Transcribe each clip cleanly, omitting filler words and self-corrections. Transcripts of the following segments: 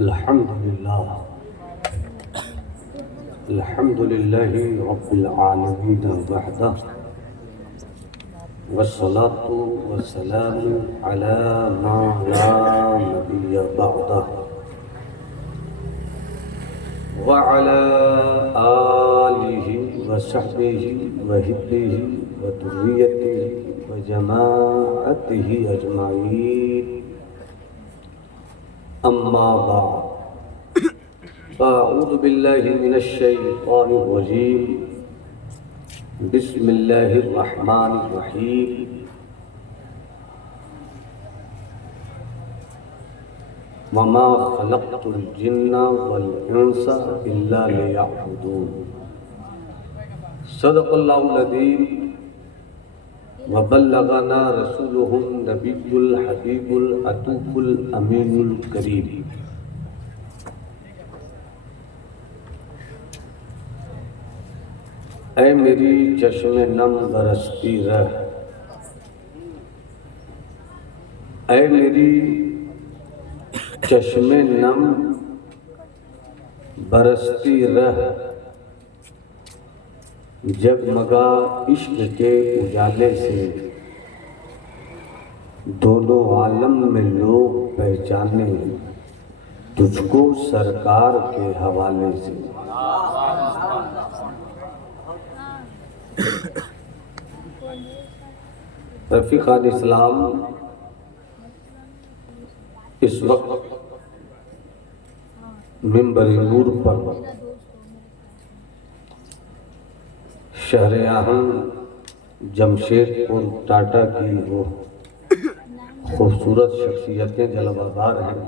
अल्हम्दुलिल्लाह अल्हम्दुलिल्लाहि रब्बिल आलमीन वहदह वस्सलातु वस्सलामु अला मा ला नबिय्य बअदह व अला आलिहि व सहबिहि व हिब्बिहि व दुर्रियतिहि व जमाअतिहि अजमाईन अम्मा बाद अऊज़ु बिल्लाहि मिनश शैतानिर रजीम बिस्मिल्लाहिर रहमानिर रहीम वमा खलक़तुल जिन्ना वल इंसा इल्ला लियअबुदून सदक़ल्लाहुल अज़ीम व बल्लगना रसूलुहुन नबियुल हबीबुल अतूकुल अमीनुल करीम। ऐ मेरी चश्मे नम बरसती रह, ऐ मेरी चश्मे नम बरसती रह, जगमगा इश्क के उजाले से दोनों आलम में लोग पहचाने तुझको सरकार के हवाले से। रफ़ीक़ान इस्लाम इस वक्त मिंबर नूर पर शहर आहन जमशेदपुर टाटा की वो खूबसूरत शख्सियतें जलवादार हैं,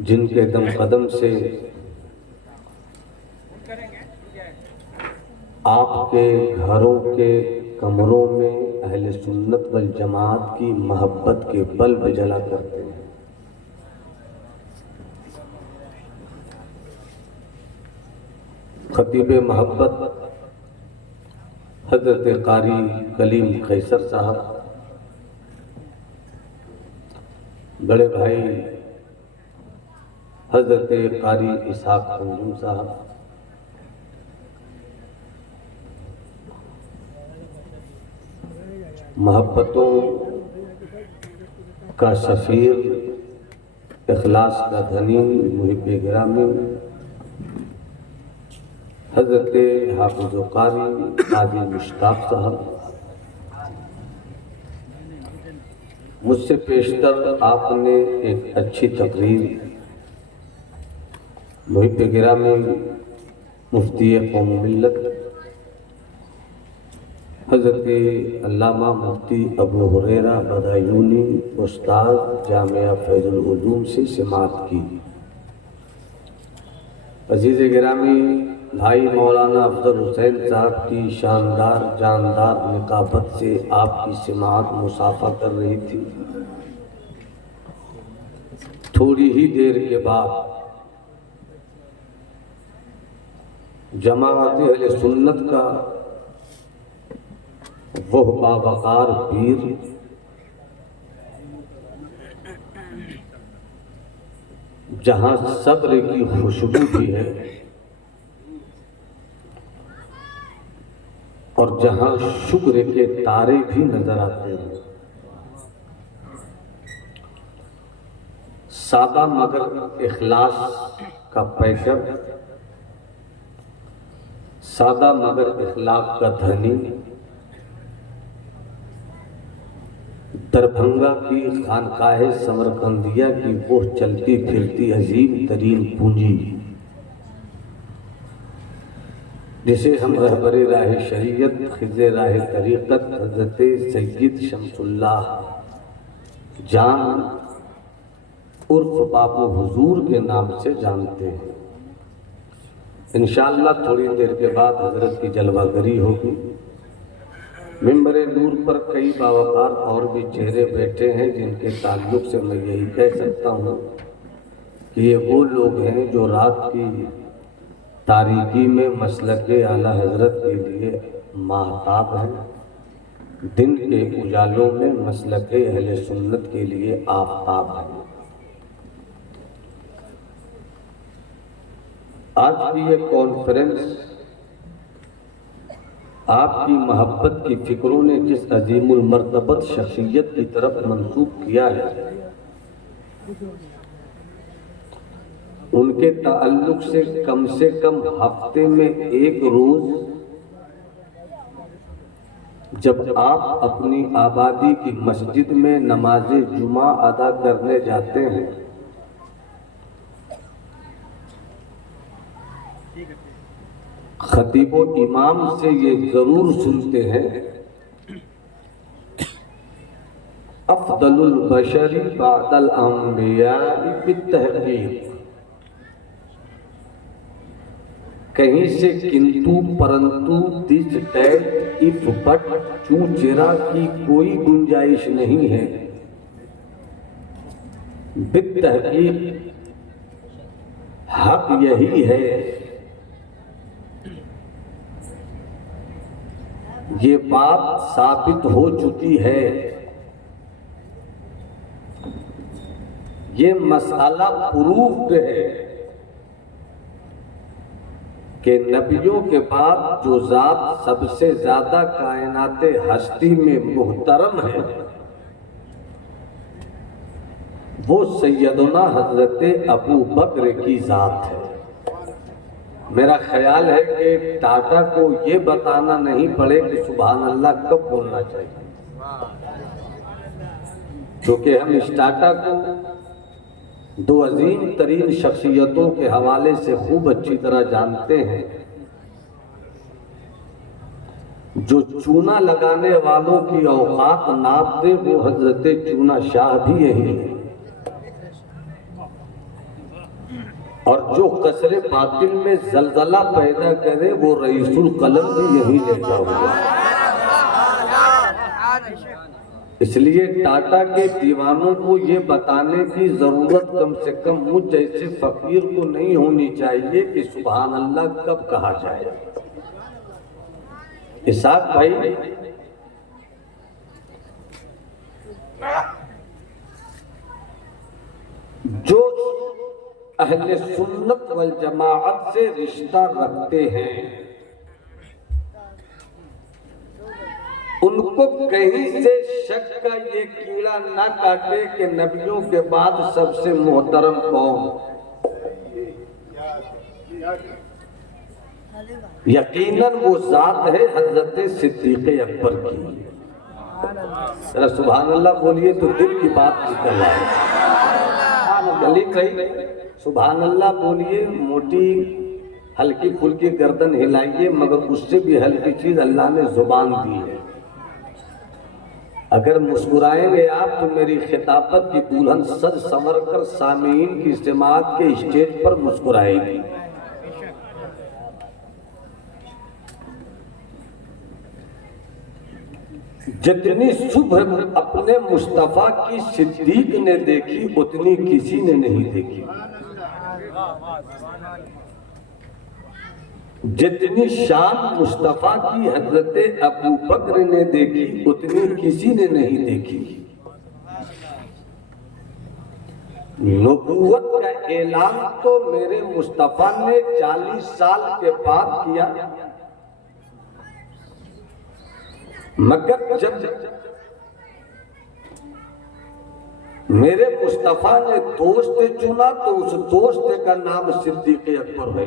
जिनके दम कदम से आपके घरों के कमरों में अहले सुन्नत वल जमात की मोहब्बत के बल्ब जला करते हैं। खतीब मोहब्बत हज़रत कारी कलीम कैसर साहब, बड़े भाई हज़रत कारी इसहाक अंजुम साहब, मोहब्बतों का सफ़ीर, इखलास का धनी, मुहिब्बे गिरामी हज़रत हाफ़िज़ कारी काजी मुश्ताक़ साहब, मुझसे पेशतर आपने एक अच्छी तकरीर मुहिब्बे गिरामी मुफ्ती कौम मिल्लत हज़रत अल्लामा मुफ्ती अबू हुरैरा बदायूनी उस्ताद जामिया फैज़ुल उलूम से समाअत की। अज़ीज़ गिरामी भाई मौलाना अफजल हुसैन साहब की शानदार जानदार निकाबत से आपकी समाअत मुसाफा कर रही थी। थोड़ी ही देर के बाद जमाअत अहले सुन्नत का वह बावकार पीर जहां सब्र की खुशबू भी है और जहां शुक्र के तारे भी नजर आते हैं, सादा मगर इखलास का पैकर, सादा मगर इखलाक का धनी, दरभंगा की खानकाहे समरकंदिया की वो चलती फिरती अजीम तरीन पूंजी जिसे हम रहबरे राह शरीयत खिज़े राह तरीक़त हज़रत सैयद शमसुल्लाह जान उर्फ बाबू हुजूर के नाम से जानते हैं। इंशाअल्लाह थोड़ी देर के बाद हजरत की जलवागरी होगी। मिंबरे नूर पर कई बावकार और भी चेहरे बैठे हैं, जिनके ताल्लुक से मैं यही कह सकता हूँ कि ये वो लोग हैं जो रात की तारीकी में मसलक आला हजरत के लिए माहताब हैं, दिन के उजालों में मसलक अहले सुन्नत के लिए आफताब हैं। आज की ये कॉन्फ्रेंस आपकी मोहब्बत की फिक्रों ने जिस अजीमुल मर्तबत शख्सियत की तरफ मंसूब किया है, उनके ताल्लुक से कम हफ्ते में एक रोज जब आप अपनी आबादी की मस्जिद में नमाज जुमा अदा करने जाते हैं, खतीब व इमाम से ये जरूर सुनते हैं, अफदलुल बशरी बादल अंबिया बित्तहकीक। कहीं से किंतु परंतु दिस टैट इफ बट चू चिरा की कोई गुंजाइश नहीं है। बित्तहकीक हक यही है, ये बात साबित हो चुकी है, ये मसाला प्रूफ्ड है कि नबियों के बाद जो जात सबसे ज्यादा कायनाते हस्ती में मुहतरम है वो सैयदना हजरत अबू बकर की जात है। मेरा ख्याल है कि टाटा को ये बताना नहीं पड़े कि सुभान अल्लाह कब बोलना चाहिए, क्योंकि हम इस टाटा को दो अजीम तरीन शख्सियतों के हवाले से खूब अच्छी तरह जानते हैं। जो चूना लगाने वालों की औकात नाप दे वो हजरत चूना शाह भी यही है, और जो कसरे बातिल में जलजला पैदा करे वो रईसुल कलम भी यही लेता हुआ। इसलिए टाटा के दीवानों को ये बताने की जरूरत कम से कम मुझ जैसे फकीर को नहीं होनी चाहिए कि सुभान अल्लाह कब कहा जाए। इसाक भाई, जो अहले सुन्नत वल जमाअत से रिश्ता रखते हैं उनको कहीं से शक का ये कीड़ा ना काटे कि नबियों के बाद सबसे मोहतरम कौम। यकीनन वो जात है हजरत सिद्दीक अकबर की। जरा सुभान अल्लाह बोलिए तो दिल की बात निकल आए। गली कही सुभान अल्लाह बोलिए, मोटी हल्की फुल्की गर्दन हिलाइए, मगर उससे भी हल्की चीज अल्लाह ने जुबान दी है। अगर मुस्कुराएंगे आप तो मेरी खिताबत की दुल्हन सज संवर कर सामीन की इज्तिमात के स्टेज पर मुस्कुराएगी। जितनी सुबह अपने मुस्तफा की सिद्दीक ने देखी उतनी किसी ने नहीं देखी। जितनी शान मुस्तफा की हजरत अबू बकर ने देखी उतनी किसी ने नहीं देखी। नबूवत का ऐलान तो मेरे मुस्तफा ने 40 साल के बाद किया, मगर जब मेरे मुस्तफा ने दोस्त चुना तो उस दोस्त का नाम सिद्दीक अकबर है।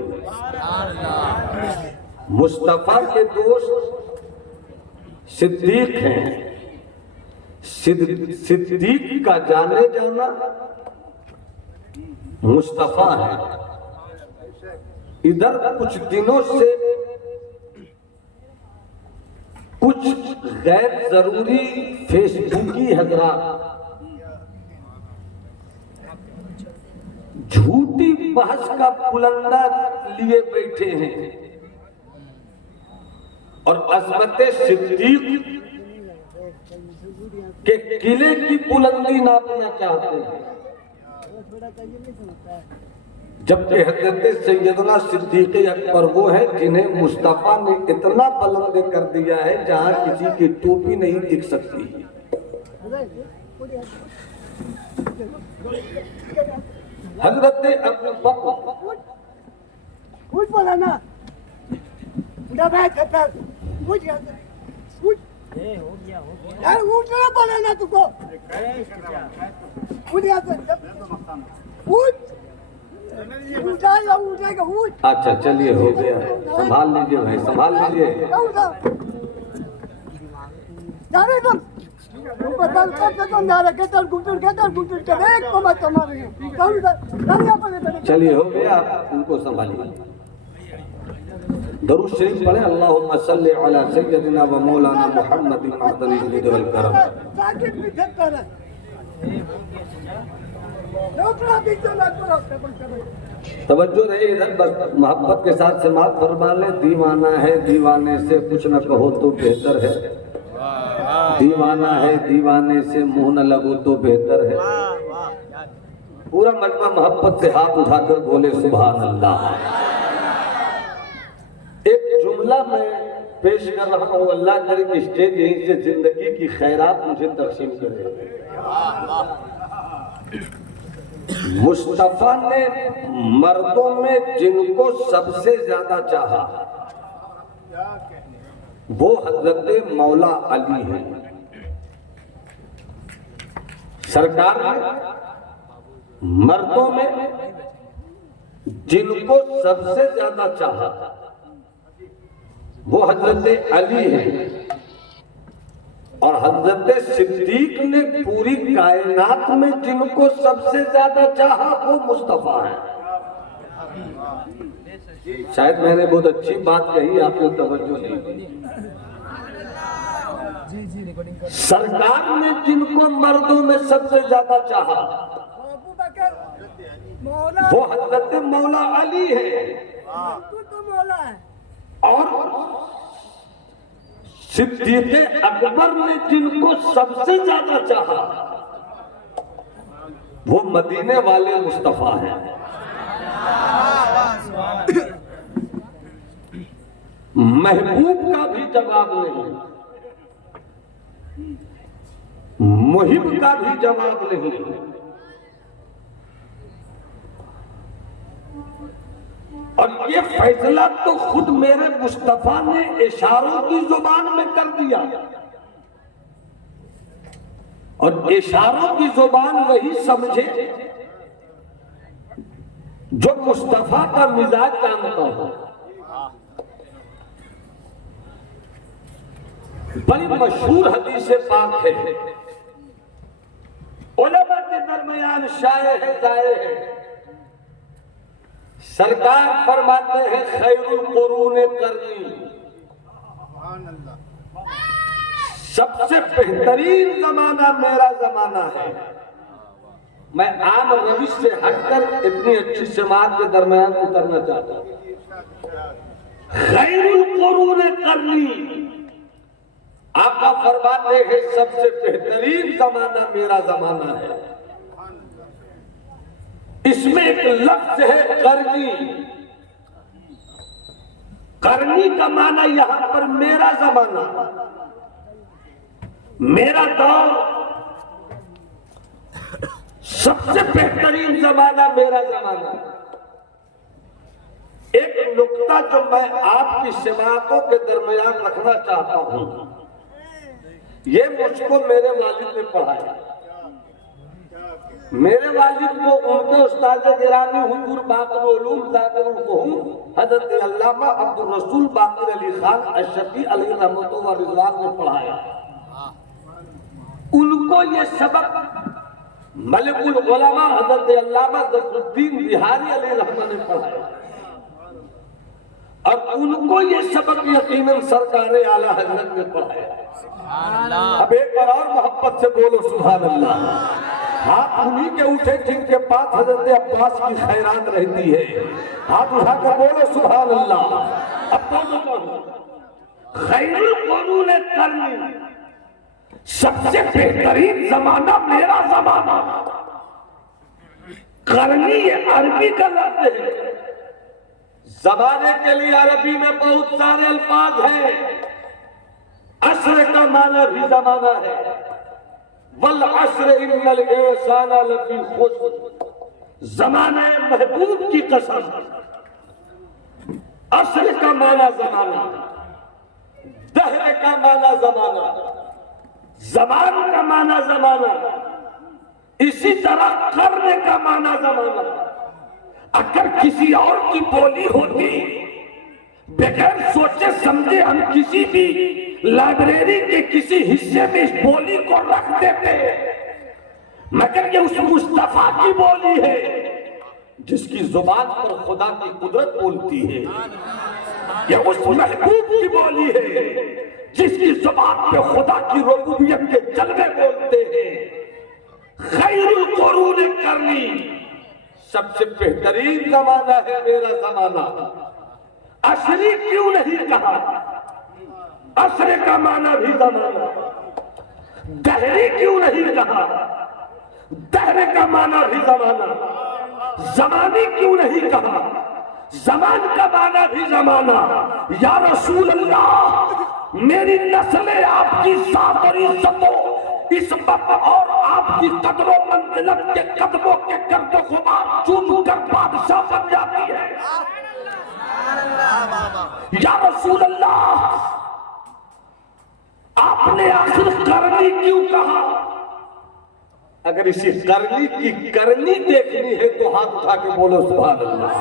मुस्तफा के दोस्त सिद्दीक हैं। सिद्दीक का जाने जाना मुस्तफा है। इधर कुछ दिनों से कुछ गैर जरूरी फेसबुकी हजरात झूठी बहस का पुलंदा लिए बैठे हैं और अजमत सिद्दीक के किले की बुलंदी नापना चाहते हैं, जबकि हजरत सैयदना सिद्दीक अकबर वो है जिन्हें मुस्तफा ने इतना बुलंद कर दिया है जहां किसी की टोपी नहीं दिख सकती। हजरत अबू बकर उठ बोला ना, उठा भाई खतर, उठ गया, उठ, यार उठना बोला ना तुको, उठ गया उठ, उठेगा उठ। अच्छा चलिए हो गया, संभाल लीजिए भाई, संभाल लीजिए। जाने दो, बता तो नारा के गुटर के एक को मत मारे, चलिए हो गया, आप उनको संभालिए। दरूद शरीफ पढ़े, अल्लाहुम्मा सल्ली अला सय्यदिना व मौलाना मुहम्मदिन अफ़ज़लिल जुद वल करम। साकिब भी ठहरता है, नौकरा भी चला करो। तवज्जो रहे इधर, बस मोहब्बत के साथ समाअत फरमा ले। दीवाना है दीवाने से कुछ न कहो तो बेहतर है, दीवाना है दीवाने से मुंह न लगो तो बेहतर है। पूरा मजमा मोहब्बत से हाथ उठाकर बोले सुभान अल्लाह। एक जुमला मैं पेश कर रहा हूँ, अल्लाह करे कि स्टेज यहीं से जिंदगी की खैरात मुझे तकसीम करे। मुस्तफा ने मर्दों में जिनको सबसे ज्यादा चाहा वो हजरत मौला अली है। सरकार ने मर्दों में जिनको सबसे ज्यादा चाहा वो हजरत अली है, और हजरत सिद्दीक ने पूरी कायनात में जिनको सबसे ज्यादा चाहा वो मुस्तफा है। शायद मैंने बहुत अच्छी बात कही, आपने तवज्जो नहीं दी। सरकार ने जिनको मर्दों में सबसे ज्यादा चाहा वो हजरत मौला अली है, और सिद्दीक़ अकबर ने जिनको सबसे ज्यादा चाहा वो मदीने वाले मुस्तफा हैं। महबूब का भी जवाब नहीं, मुहिब का भी जवाब नहीं, और ये फैसला तो खुद मेरे मुस्तफा ने इशारों की जुबान में कर दिया, और इशारों की जुबान वही समझे जो मुस्तफा का मिजाज जानता हो। बड़ी मशहूर हदीस पाक है, उलमा के दरमियान शाये है जाए है। सरकार फरमाते हैं खैरुल कुरून करनी, सबसे बेहतरीन जमाना मेरा जमाना है। मैं आम रविश से हटकर इतनी अच्छी समाज के दरमियान उतरना चाहता हूं। खैरुल कुरून करनी, आका फरमाते हैं सबसे बेहतरीन जमाना मेरा जमाना है। इसमें एक लफ्ज है करनी। करनी का माना यहां पर मेरा जमाना, मेरा दौर, सबसे बेहतरीन जमाना मेरा जमाना। एक नुक्ता जो मैं आपकी समातों के दरमियान रखना चाहता हूं, ये मुझको मेरे वालिद ने पढ़ाया। मेरे वालिद को उनके उस्ताद गिरामी हुजूर बाक़िर उलूम ज़ाकिरुल क़ुहूम हज़रत अल्लामा अब्दुल रसूल बाक़िर अली खान अशफ़ी अलैहि रहमतुल्लाह व रिज़वान ने पढ़ाया। उनको ये सबक मलिकुल उलमा हज़रत अल्लामा ज़फ़रुद्दीन बिहारी अलैहि रहमत ने पढ़ाया, और उनको ये सबक यकीनन सरकार आला हज़रत ने पढ़ाया। अब एक बार और मोहब्बत से बोलो सुभान अल्लाह। हाथ उन्हीं के उठे जिनके पास हजरत अब्बास की खैरात रहती है। हाथ उठाकर बोलो सुभान अल्लाह। अब बोलो खैरुल कुरून करनी, सबसे बेहतरीन जमाना मेरा जमाना। करनी अरबी का लफ्ज है। जमाने के लिए अरबी में बहुत सारे अल्फाज हैं। असर का माना भी जमाना है। वल असर इन्नल इंसाना लफी खुस्र, जमाने महबूब की कसम असर का माना जमाना, दहर का माना जमाना, जमान का माना जमाना, इसी तरह करने का माना जमाना। अगर किसी और की बोली होती, बगैर सोचे समझे हम किसी भी लाइब्रेरी के किसी हिस्से में इस बोली को रख देते, मगर ये उस मुस्तफा की बोली है जिसकी जुबान पर खुदा की कुदरत बोलती है। ये उस महबूब की बोली है जिसकी जुबान पे खुदा की रुबूबियत के जलवे बोलते हैं। खैरुल कुरून करनी, सबसे बेहतरीन जमाना है मेरा जमाना। असरी क्यों नहीं कहा? असर का माना भी जमाना। दहरी क्यों नहीं कहा? दहर का माना भी जमाना। जमानी क्यों नहीं कहा? जमान का माना भी जमाना। या रसूल अल्लाह, मेरी नस्लें आपकी साथ और इज्जतों, इस वक्त और आपकी कदरों मंजिलत के कदमों के गर्दो खुमार चूम कर बादशाह बन जाती है। या रसूल अल्लाह, आपने आखिर करनी क्यों कहा? अगर इसी करनी की करनी देखनी है तो हाथ उठा के बोलो सुभान अल्लाह।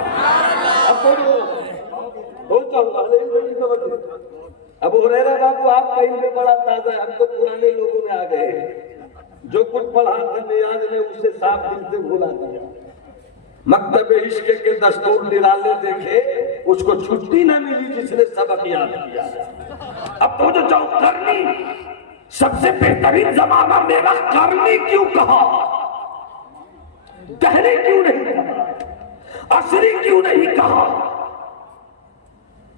अब अबू हुरैरा बाबू, आप कहीं में बड़ा ताजा है, हम तो पुराने लोगों में आ गए। जो कुछ पढ़ा था नियाज ने उसे साफ दिल से भुला दिया। मकतब इश्क के दस्तूर निराले देखे, उसको छुट्टी ना मिली जिसने सबक याद किया। अब तो जो करनी, सबसे बेहतरीन जमाना मेरा करनी क्यों कहा? दहरी क्यों नहीं कहा? असरी क्यों नहीं कहा?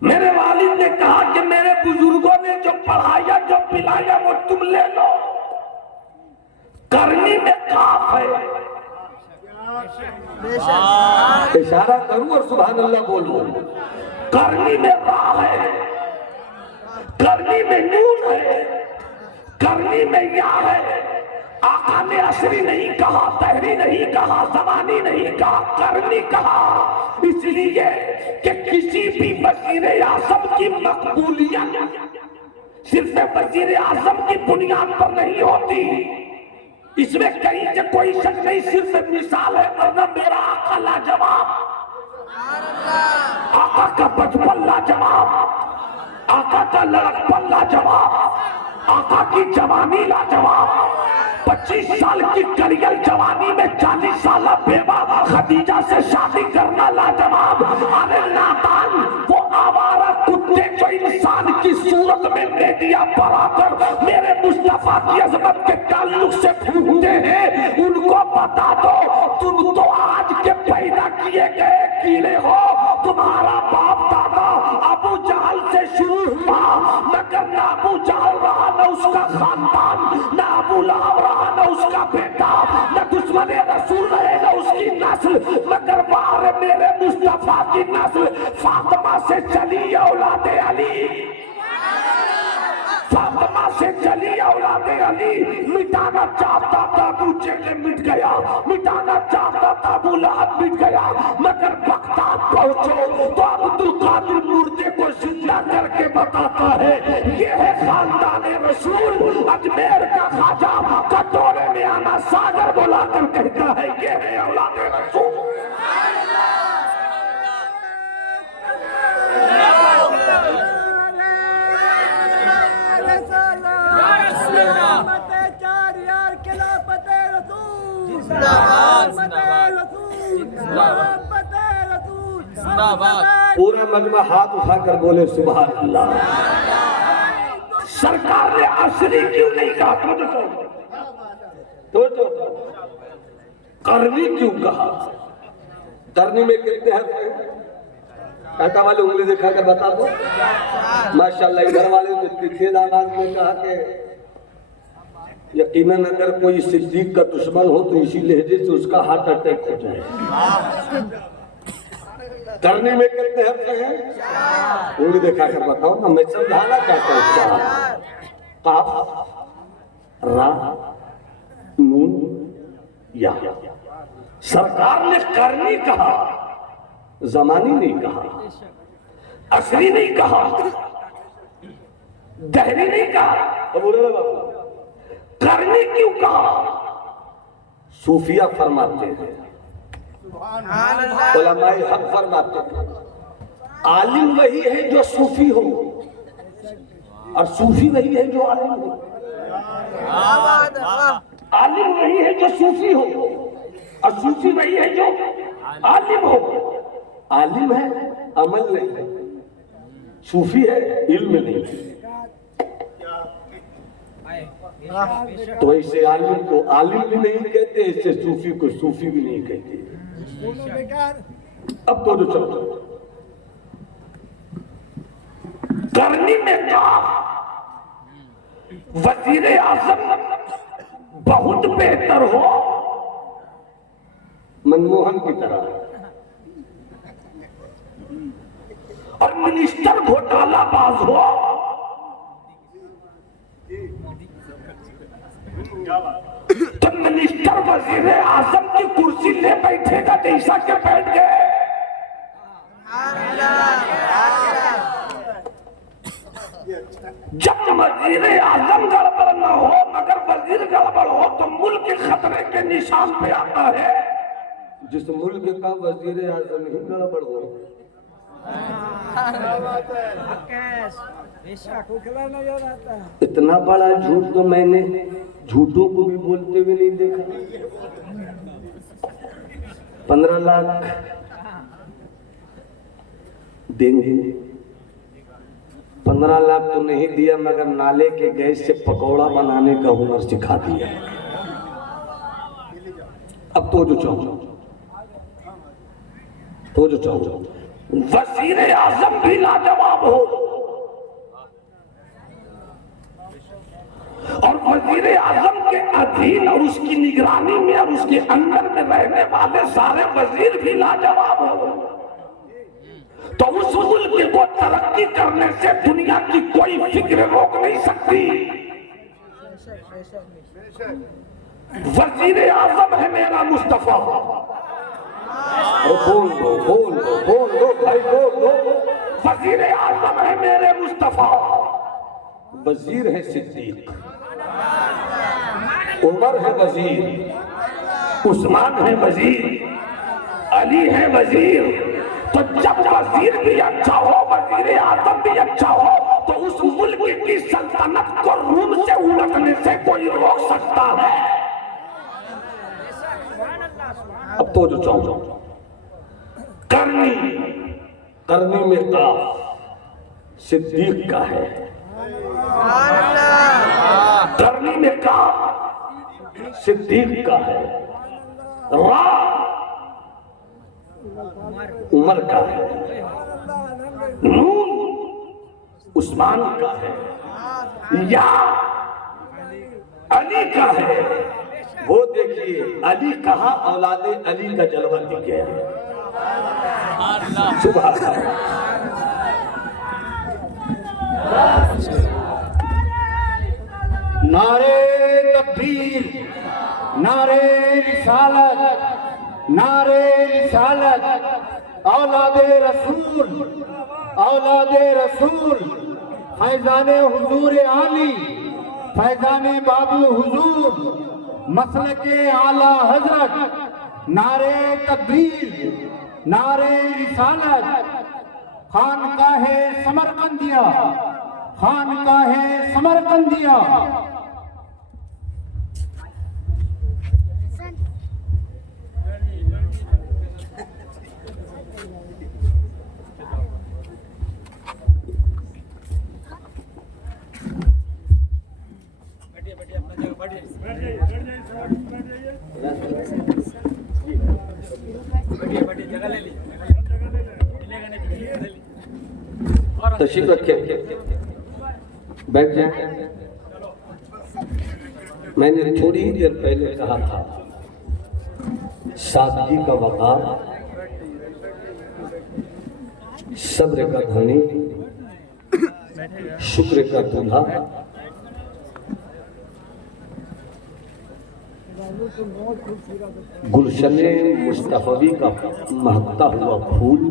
मेरे वालिद ने कहा कि मेरे बुजुर्गों ने जो पढ़ाया जो पिलाया वो तुम ले लो। करनी में काफ है, इशारा करूं और सुभान अल्लाह बोलूं। करनी में राह है, करनी में नून है, करनी में या है। आका ने असरी नहीं कहा, तहरी नहीं कहा, जमानी नहीं कहा, करनी कहा। इसलिए कि किसी भी वजीर आजम की मकबूलियत सिर्फ वजीर आजम की बुनियाद पर नहीं होती। इसमें कहीं से कोई शक नहीं, सिर्फ मिसाल है, वरना मेरा आका लाजवाब, आका का बचपन लाजवाब, आका का लड़कपन लाजवाब, आका की जवानी लाजवाब। 25 साल की करियल जवानी में 40 साल बेवा खदीजा से शादी करना लाजवाब। अरे नादान, वो आवारा कुत्ते जो इंसान की सूरत में मेडिया बनाकर मेरे मुस्तफा की अजमत के ताल्लुक से फूटते हैं, उनको बता दो तुम तो आज के पैदा किए गए कीड़े हो। तुम्हारा बाप दादा अबू जहल से शुरू हुआ, मगर ना अबू जहल रहा न उसका खानदान, न अबू लहब रहा न उसका बेटा, न दुश्मन रसूल रहे न उसकी नस्ल, मगर बाहर मेरे मुस्तफा की नस्ल फातिमा से चली औलादे अली, फातिमा से चली औलादे अली। मिटाना चाहता था अबू जहल मिट गया, मिटाना चाहता था अबू लहब मिट गया, मगर बगदाद पहुंचो तो अब्दुल कादिर मुर्दे को जिंदा करके बताता है ये है खानदान रसूल। अजमेर का खाजा कटोरे में आना सागर बुलाकर कहता है ये है औलादे रसूल। पूरा मजमा हाथ उठाकर बोले सुभान अल्लाह। सरकार ने असरी क्यों नहीं कहा? तो करनी क्यों कहा? करनी में कितने हैं? कहता वाले उंगली दिखा कर बता दो। माशाल्लाह, इधर वाले ने तेज आवाज में कहा कि यकीनन अगर कोई सिद्दीक का दुश्मन हो तो इसी लहजे से उसका हार्ट अटैक हो जाए। करने में कितने हफ्ते हैं? उंगली दिखा कर बताओ ना, मैं समझाना चाहता हूँ। काफ रा नून या। सरकार ने करनी कहा, जमानी नहीं कहा। असली नहीं कहा, गहरी नहीं कहा, तो बोले ना बाबू करनी क्यों कहा? सूफिया फरमाते हैं, उलमाए हक फरमाते हैं, आलिम वही है जो सूफी हो और सूफी वही है जो आलिम हो। आलिम वही है जो सूफी हो और सूफी वही है जो आलिम हो। आलिम है अमल नहीं है, सूफी है इल्म नहीं है। तो ऐसे आलिम को आलिम भी नहीं कहते, इससे सूफी को सूफी भी नहीं कहते। अब तो जो चलो करनी में कहा वजीरे आजम बहुत बेहतर हो मनमोहन की तरह, और मिनिस्टर घोटालाबाज हो तो मिनिस्टर वजीरे आजम की कुर्सी ले बैठेगा जैसा के बैठ गए। जब वजीरे आजम गड़बड़ न हो मगर वजीर गड़बड़ हो तो मुल्क खतरे के निशान पे आता है। जिस मुल्क का वजीरे आजम ही गड़बड़ हो, इतना बड़ा झूठ तो मैंने झूठों को भी बोलते हुए नहीं देखा। 15 लाख देंगे, 15 लाख तो नहीं दिया मगर नाले के गैस से पकौड़ा बनाने का हुनर सिखा दिया। अब तो जो चाहो वजीर आजम भी लाजवाब हो और वजीर आजम के अधीन और उसकी निगरानी में और उसके अंदर में रहने वाले सारे वजीर भी लाजवाब हो तो उस मुल्क को तरक्की करने से दुनिया की कोई फिक्र रोक नहीं सकती। वजीर आजम है मेरा मुस्तफा। बोल दो भाई, बोल दो। वजीर आजम है मेरे मुस्तफा। वजीर है सिद्दीक, उमर है वजीर, उस्मान है वजीर, अली है वजीर। तो जब वजीर भी अच्छा हो, वजीर आजम भी अच्छा हो तो उस मुल्क की सल्तनत को रूम से उलटने से कोई रोक सकता है। अब तो जो चाहो करनी में काफ सिद्दीक का है, करनी में काफ सिद्दीक का है, रा उमर का है, नून उस्मान का है, या अली का है। वो देखिए अली कहाँ औलादे अली का जलवा दिख गया। सुभान अल्लाह। नारे तकबीर, नारे रिसालत, नारे रिसालत। औलादे रसूल, औलादे रसूल, फैजाने हुजूर आली, फैजाने बाबू हुजूर, मसलके आला हजरत। नारे तकबीर, नारे रिसालत। खानकाहे समरकंदिया, खानकाहे समरकंदिया। तशरीफ रखे, बैठ जाए। मैंने थोड़ी ही देर पहले कहा था सादगी का वकार, सब्र का धनी, शुक्र का दूल्हा, गुलशने मुस्तफवी का महकता हुआ फूल,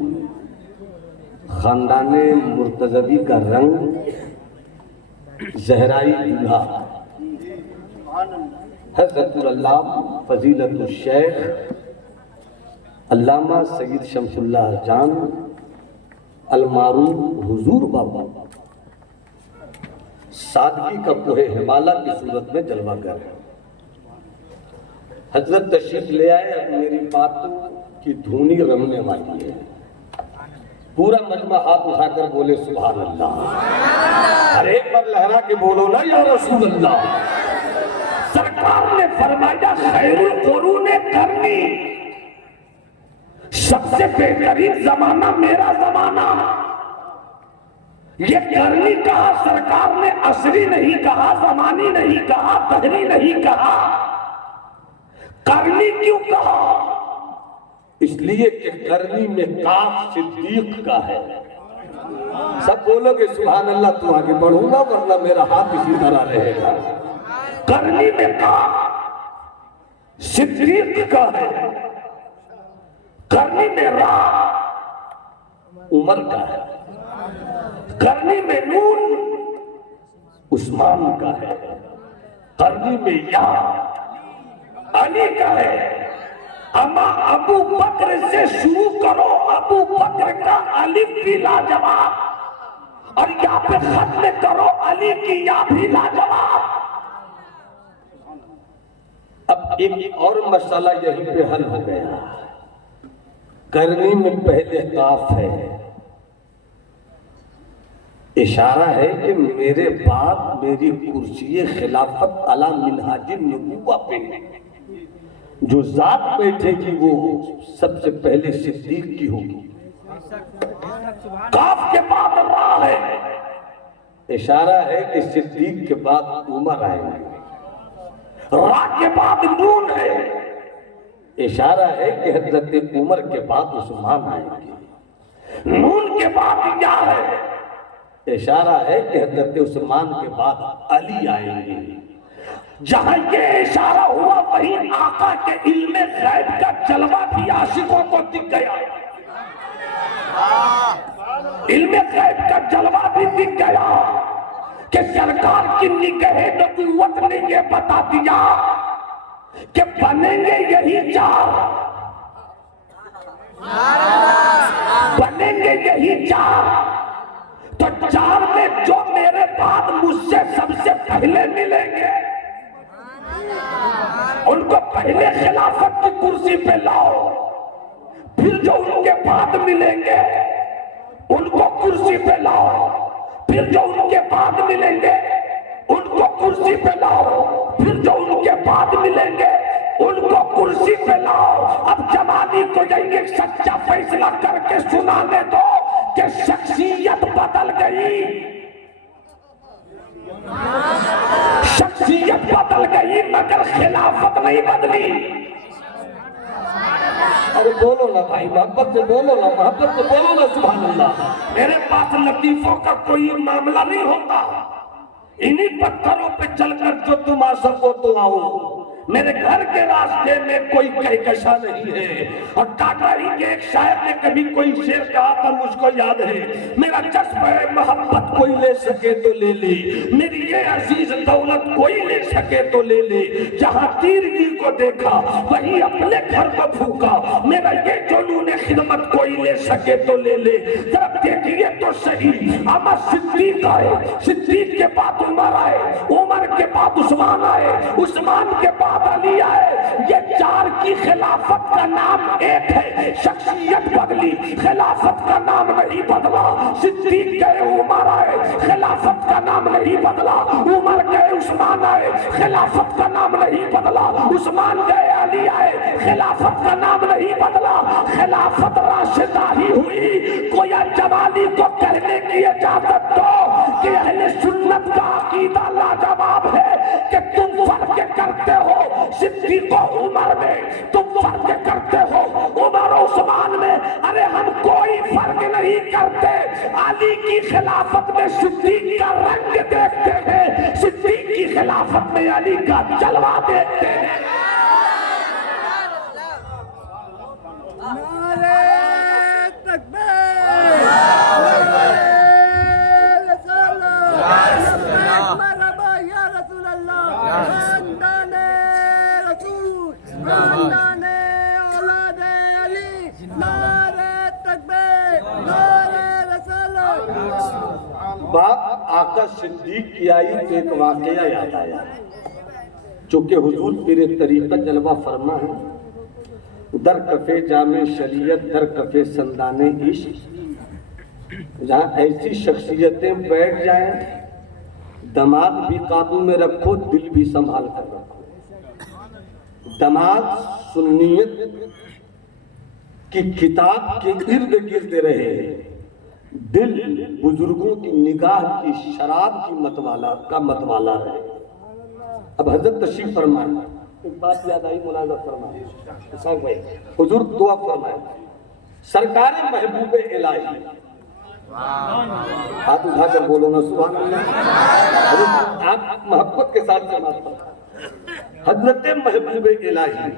खानदाने मुर्तज़वी का रंग जहराई दूल्हा हज़रतुल अल्लामा फ़ज़ीलतुल शेख अल्लामा सैयद शमसुल्लाह जान अलमारूफ हुजूर बाबा सादगी का कोहे हिमालय की सूरत में जलवा कर हजरत तशरीफ ले आए। अब मेरी बातों की धुनी रमने वाली है। पूरा मजमा हाथ उठाकर बोले सुभान अल्लाह। अरे एक बार लहरा के बोलो ना या रसूल अल्लाह। सरकार ने फरमाया खैरुल कुरूने करनी, सबसे बेहतरीन जमाना मेरा जमाना। ये करनी कहा सरकार ने, असरी नहीं कहा, जमानी नहीं कहा, दहरी नहीं कहा। करनी क्यों कहा? इसलिए कि करनी में काफ सिद्दीक का है। सब बोलोगे सुभान अल्लाह तो आगे बढ़ूंगा, वरना मेरा हाथ इसी तरह रहेगा। करनी में काफ सिद्दीक का है, करनी में रा उमर का है, करनी में नून उस्मान का है, करनी में या अली का है। अमा अबू बकर से शुरू करो, अबू बकर का अलिफ भी लाजवाब, और या पे खत्म करो अली की या भी लाजवाब। अब एक और मसला यहीं पे हल हो गया। करनी में पहले काफ है, इशारा है कि मेरे बाद मेरी कुर्सी खिलाफत अला मिनहाजिन नबुव्वा पे जो जात बैठेगी वो सबसे पहले सिद्दीक की होगी। काफ के बाद रा है, इशारा है कि सिद्दीक के बाद उमर आएंगे। रा के बाद नून है, इशारा है कि हजरत उमर के बाद उस्मान आएंगे। नून के बाद या है, इशारा है कि हजरत उस्मान के बाद अली आएंगे। जहां ये इशारा हुआ वहीं आका के इल्मे गैब का जलवा भी आशिकों को दिख गया। इल्मे गैब का जलवा भी दिख गया कि सरकार की निगाहे नबुव्वत ने ये बता दिया कि बनेंगे यही चार, बनेंगे यही चार। तो चार में जो मेरे बाद मुझसे सबसे पहले मिलेंगे उनको पहले खिलाफत की कुर्सी पे लाओ, फिर जो उनके बाद मिलेंगे उनको कुर्सी पे लाओ, फिर जो उनके बाद मिलेंगे उनको कुर्सी पे लाओ, फिर जो उनके बाद मिलेंगे उनको कुर्सी पे लाओ। अब जमानी को ये सच्चा फैसला करके सुनाने दो कि शख्सियत बदल गई, शख्सियत बदल गई मगर खिलाफत नहीं बदली। अरे बोलो ना भाई, मोहब्बत से बोलो ना, मोहब्बत से बोलो ना सुभान अल्लाह। मेरे पास लतीफों का कोई मामला नहीं होता, इन्हीं पत्थरों पे चलकर जो तुम आ सको तो आओ। मेरे घर के रास्ते में कोई कहकशा नहीं है। और टाटा ही के एक शायर ने कभी कोई शेर कहा था, मुझको याद है, मेरा जज्ब है मोहब्बत कोई ले सके तो ले ले, मेरी ये अजीज दौलत कोई ले सके तो ले ले। जहां तीरगी को देखा वहीं अपने घर को फूका, मेरा ये जुनून खिदमत कोई ले सके तो ले ले। जरा देखिए तो सही, अमर सिद्दीक आए, सिद्दीक के बाद उमर आए, उमर के बाद उस्मान आए, उस्मान के बाद अली आए। ये चार की खिलाफत का नाम एक है, शख्सियत बदली, खिलाफत का नाम नहीं बदला। सिद्दीक गए उमर आए, खिलाफत का नाम नहीं बदला। उमर गए उस्मान आए, खिलाफत का नाम नहीं बदला। उस्मान गए अली आए, खिलाफत का नाम नहीं बदला। खिलाफत राशिदा ही हुई। कोई जवानी को कहने की इजाजत दो कि अहले सुन्नत का अकीदा लाजवाब है कि तुम फर्क करते हो सिद्दीक और उमर में, तुम फर्क करते हो उमर और उस्मान में। अरे हम कोई फर्क नहीं करते। अली की खिलाफत में सिद्दीक का रंग देखते हैं, सिद्दीक की खिलाफत में अली का जलवा देखते हैं। नारे तकबीर, बात आका सिद्दीक की आई तो एक वाकया याद आया, चूंकि हुजूर पीर तरीक़त जलवा फरमा है, दर कफे जामे शरीयत दर कफे संदाने इश्क, जहाँ ऐसी शख्सियतें बैठ जाएं, दिमाग भी काबू में रखो, दिल भी संभाल कर रखो। दिमाग सुन्नियत की किताब के इर्द गिर्द रहे, दिल बुजुर्गों की निगाह की शराब की मतवाला रहे। अब हजरत तशरीफ फरमाए, एक बात याद आई, मुलाजा फरमाए हुजूर दुआ फरमाए, सरकार महबूब इलाही, हाथ उठाकर बोलो ना सुभान अल्लाह। आप मोहब्बत के साथ समाप्त करें। हजरत महबूब इलाही,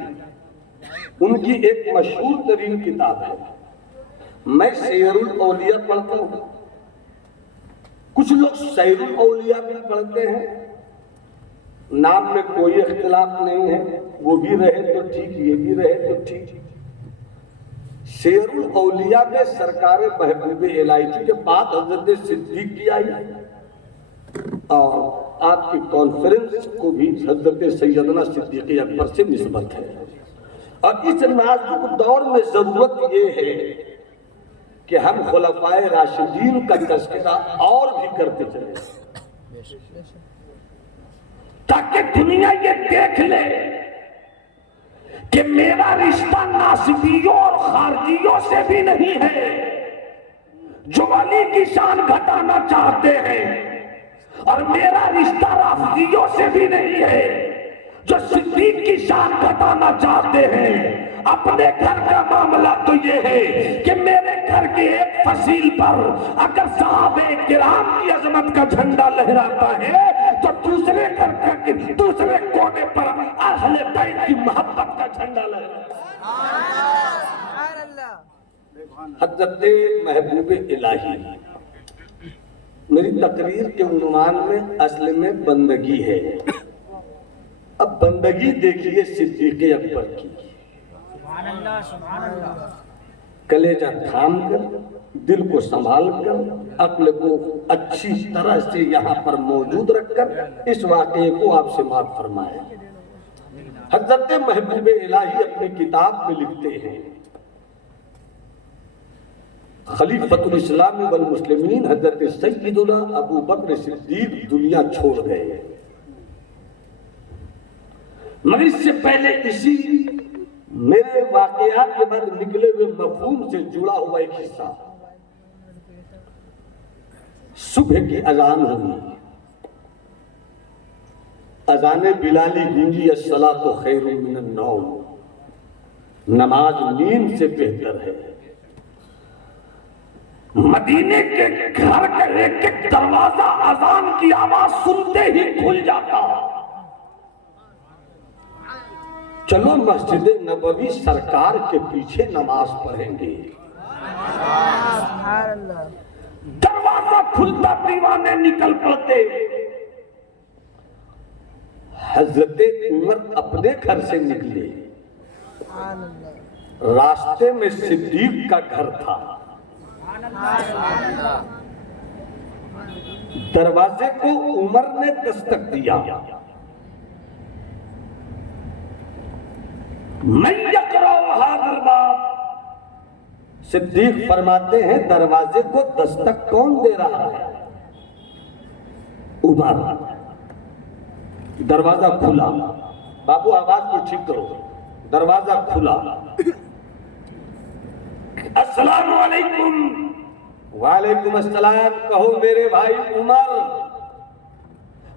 उनकी एक मशहूर तरीन किताब है। मैं सैरुल औलिया पढ़ता हूँ, कुछ लोग सैरुल औलिया भी पढ़ते हैं, नाम में कोई इख्तिलाफ नहीं है, वो भी रहे तो ठीक, ये भी रहे तो ठीक। सैरुल औलिया में सरकार महबूब इलाही के बाद हजरत सिद्दीक की आई और आपकी कॉन्फ्रेंस को भी हजरत सैयदना सिद्दीक अकबर से निस्बत है। और इस नाजुक दौर में जरूरत ये है कि हम खुलफाए राशिदीन का तज़किरा और भी करते चले, ताकि दुनिया ये देख ले कि मेरा रिश्ता नासिबियों और खारजियों से भी नहीं है जो अली की शान घटाना चाहते हैं, और मेरा रिश्ता राफिजियों से भी नहीं है जो सिद्दीक की शान घटाना चाहते हैं। अपने घर का मामला तो ये है कि मेरे घर के एक फसील पर अगर साहबे किराम की अजमत का झंडा लहराता है तो दूसरे घर के दूसरे कोने पर अहले बैत की मोहब्बत का झंडा लहराता है। हजरत महबूब इलाही, मेरी तकरीर के उन्वान में असल में बंदगी है। अब बंदगी देखिए सिद्दीक अकबर की, कलेजा थाम कर, दिल को संभाल कर, अक्ल को अच्छी तरह से यहाँ पर मौजूद रखकर इस वाक़े को आपसे माफ फरमाए। हजरत महबूब इलाही अपनी किताब में लिखते हैं, खलीफतुल इस्लाम वल मुस्लिमीन हजरत सैयदुना अबू बकर सिद्दीक दुनिया छोड़ गए, मगर इससे पहले इसी मेरे वाकयात के बाद निकले हुए मफहूम से जुड़ा हुआ एक हिस्सा। सुबह की अजान हुई, अजाने बिलाली गूंजी, अस्सलातु खैरुम मिनन नौम, नमाज नींद से बेहतर है। मदीने के घर का एक एक दरवाजा अजान की आवाज सुनते ही खुल जाता। चलो मस्जिद नबवी सरकार के पीछे नमाज पढ़ेंगे। दरवाजा खुलता दीवाने निकल पड़ते। हजरत उमर अपने घर से निकले, रास्ते में सिद्दीक का घर था। दरवाजे को उमर ने दस्तक दिया। सिद्दीक फरमाते हैं, दरवाजे को दस्तक कौन दे रहा है? उमर। दरवाजा खुला, बाबू आवाज को ठीक करो, दरवाजा खुला। अस्सलाम वालेकुम। वालेकुम अस्सलाम, कहो मेरे भाई उमर।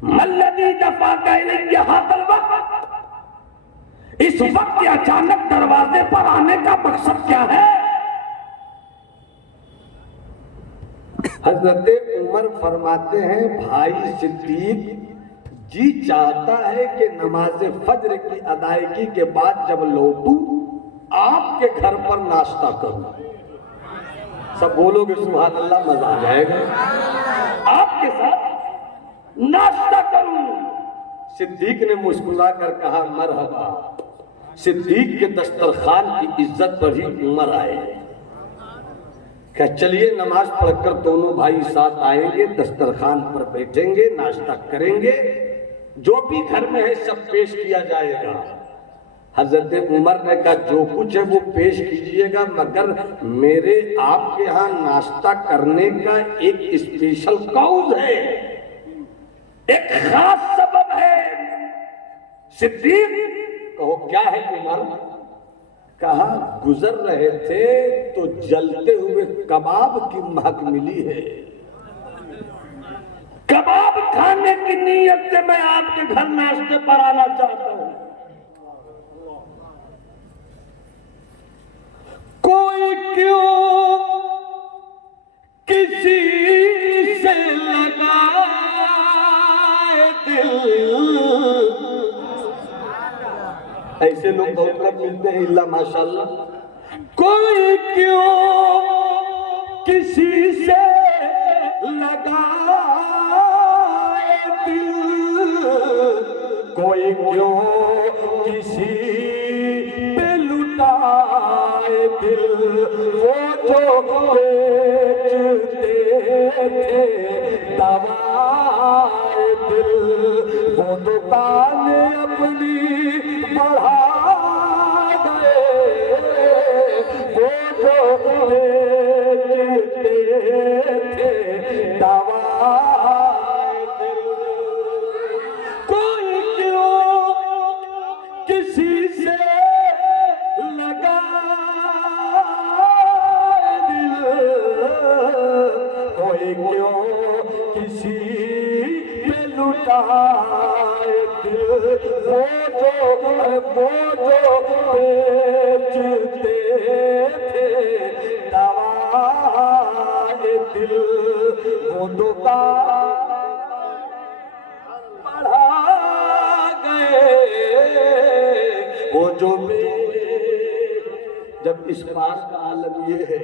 मल्लदी दफा इलैया हादल वक्त, इस वक्त अचानक दरवाजे पर आने का मकसद क्या है? हजरत उमर फरमाते हैं, भाई सिद्दीक जी चाहता है कि नमाज फज्र की अदायगी के बाद जब लौटूं आपके घर पर नाश्ता करूं। सब बोलोगे सुभान अल्लाह, मजा आ जाएगा। आपके साथ नाश्ता करूं। सिद्दीक ने मुस्कुरा कर कहा, मरहबा। सिद्दीक के दस्तरखान की इज्जत पर ही उमर आए। क्या चलिए नमाज पढ़कर दोनों भाई साथ आएंगे, दस्तरखान पर बैठेंगे, नाश्ता करेंगे, जो भी घर में है सब पेश किया जाएगा। हजरत उमर ने कहा जो कुछ है वो पेश कीजिएगा, मगर मेरे आपके यहाँ नाश्ता करने का एक स्पेशल कॉज है, एक खास सबब है। सिद्दीक कहो क्या है उमर? कहा गुजर रहे थे तो जलते हुए कबाब की महक मिली है। कबाब खाने की नीयत से मैं आपके घर नाश्ते पर आना चाहता हूं। कोई क्यों किसी से लगाए दिल, ऐसे लोग बहुत कम मिलते हैं इल्ला माशाल्लाह। कोई क्यों किसी से लगाए दिल, कोई क्यों किसी पे लुटाए दिल, वो जो बेचते थे दवाए दिल, वो दुकान अपनी बढ़ा गए, वो जो बेचते थे दवाए दिल। कोई क्यों किसी से लगा दिल, कोई क्यों किसी पे लुटाए दिल, वो जो बेचते थे दवाए दिल, वो दुकान बढ़ा गए, वो जो जब इस बात का आलम ये है